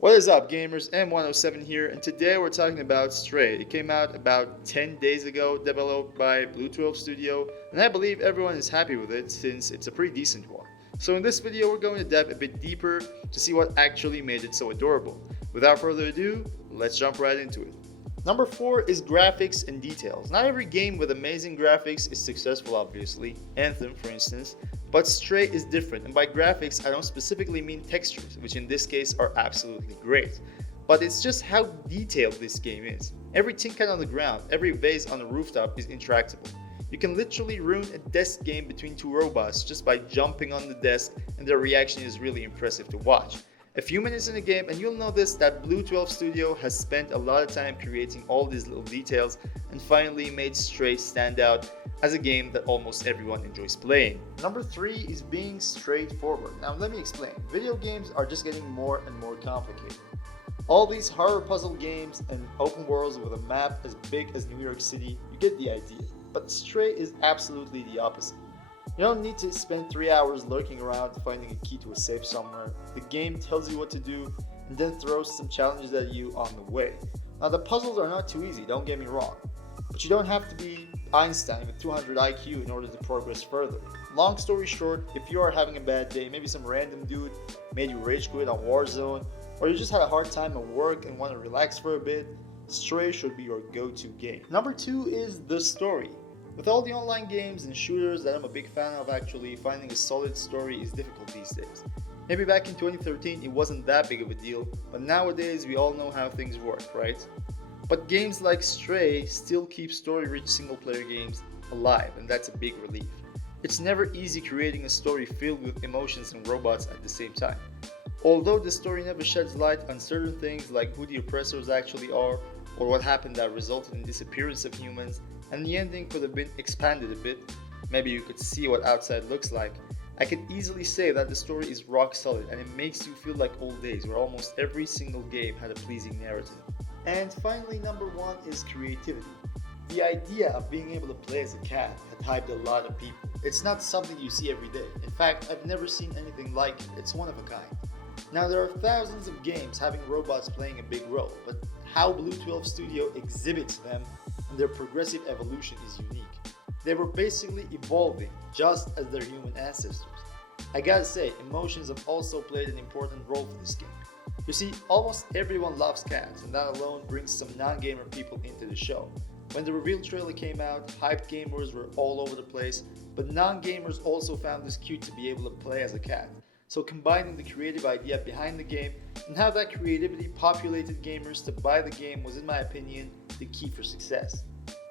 What is up, gamers? M107 here, and today we're talking about Stray. It came out about 10 days ago, developed by BlueTwelve Studio, and I believe everyone is happy with it since it's a pretty decent one. So in this video, we're going to dive a bit deeper to see what actually made it so adorable. Without further ado, let's jump right into it. Number 4 is graphics and details. Not every game with amazing graphics is successful, obviously. Anthem, for instance. But Stray is different, and by graphics I don't specifically mean textures, which in this case are absolutely great. But it's just how detailed this game is. Every tin can on the ground, every vase on the rooftop is interactable. You can literally ruin a desk game between two robots just by jumping on the desk, and their reaction is really impressive to watch. A few minutes in the game and you'll notice that BlueTwelve Studio has spent a lot of time creating all these little details and finally made Stray stand out as a game that almost everyone enjoys playing. Number 3 is being straightforward. Now let me explain. Video games are just getting more and more complicated. All these horror puzzle games and open worlds with a map as big as New York City, you get the idea. But Stray is absolutely the opposite. You don't need to spend 3 hours lurking around finding a key to a safe somewhere. The game tells you what to do and then throws some challenges at you on the way. Now the puzzles are not too easy, don't get me wrong. But you don't have to be Einstein with 200 IQ in order to progress further. Long story short, if you are having a bad day, maybe some random dude made you rage quit on Warzone, or you just had a hard time at work and want to relax for a bit, Stray should be your go-to game. Number 2 is the story. With all the online games and shooters that I'm a big fan of, actually finding a solid story is difficult these days. Maybe back in 2013 it wasn't that big of a deal, but nowadays we all know how things work, right? But games like Stray still keep story-rich single-player games alive, and that's a big relief. It's never easy creating a story filled with emotions and robots at the same time. Although the story never sheds light on certain things like who the oppressors actually are, or what happened that resulted in the disappearance of humans, and the ending could have been expanded a bit, maybe you could see what outside looks like, I can easily say that the story is rock solid and it makes you feel like old days where almost every single game had a pleasing narrative. And finally, number 1 is creativity. The idea of being able to play as a cat had hyped a lot of people. It's not something you see every day. In fact, I've never seen anything like it. It's one of a kind. Now there are thousands of games having robots playing a big role, but how BlueTwelve Studio exhibits them and their progressive evolution is unique. They were basically evolving just as their human ancestors. I gotta say, emotions have also played an important role for this game. You see, almost everyone loves cats, and that alone brings some non-gamer people into the show. When the reveal trailer came out, hyped gamers were all over the place, but non-gamers also found this cute to be able to play as a cat. So combining the creative idea behind the game and how that creativity populated gamers to buy the game was, in my opinion, the key for success.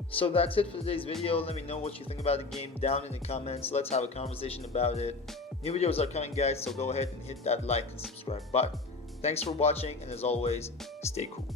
So that's it for today's video. Let me know what you think about the game down in the comments. Let's have a conversation about it. New videos are coming, guys, so go ahead and hit that like and subscribe button. Thanks for watching, and as always, stay cool.